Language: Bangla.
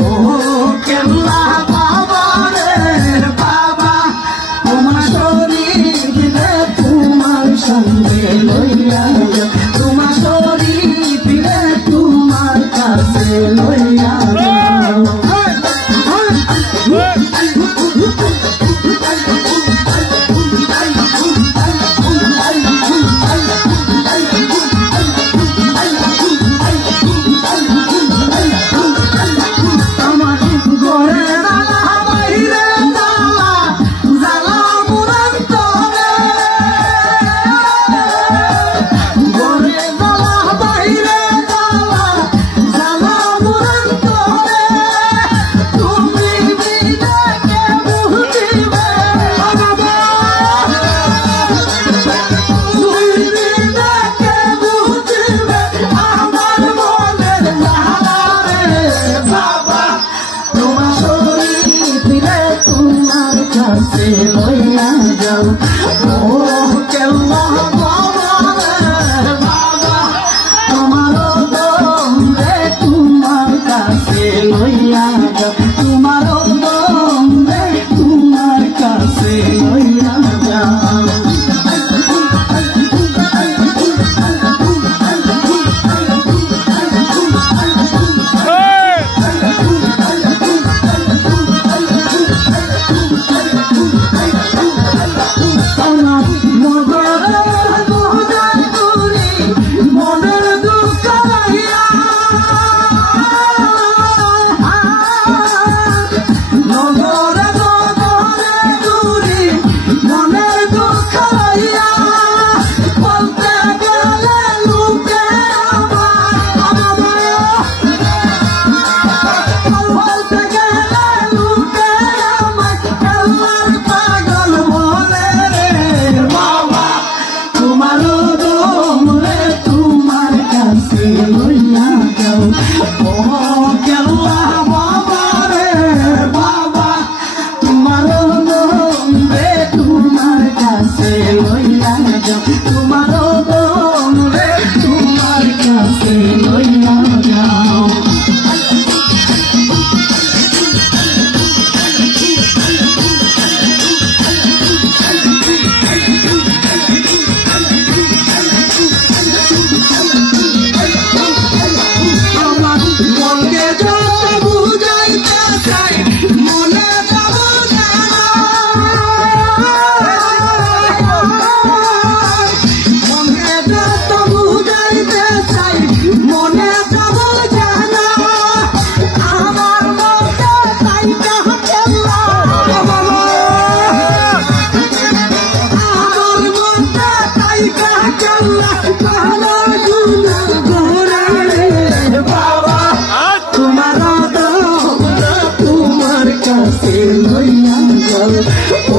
ও কেল্লা বাবা রে বাবা তোমার শরীরে তোমার সঙ্গে লইয়া যাও তোমার শরীরে তোমার কাছে লইয়া যাও লইয়া যাও ও কেল্লা বাবা রে বাবা তোমার দম রে তোমার কাছে লইয়া যাও তোমার দম রে তোমার কাছে লইয়া যাও তোমার দম রে তোমার কাছে লইয়া যাও আমার মনকে যত বুঝাইতে চাই মনে যাব তোমার কাছে লইয়া যাও ও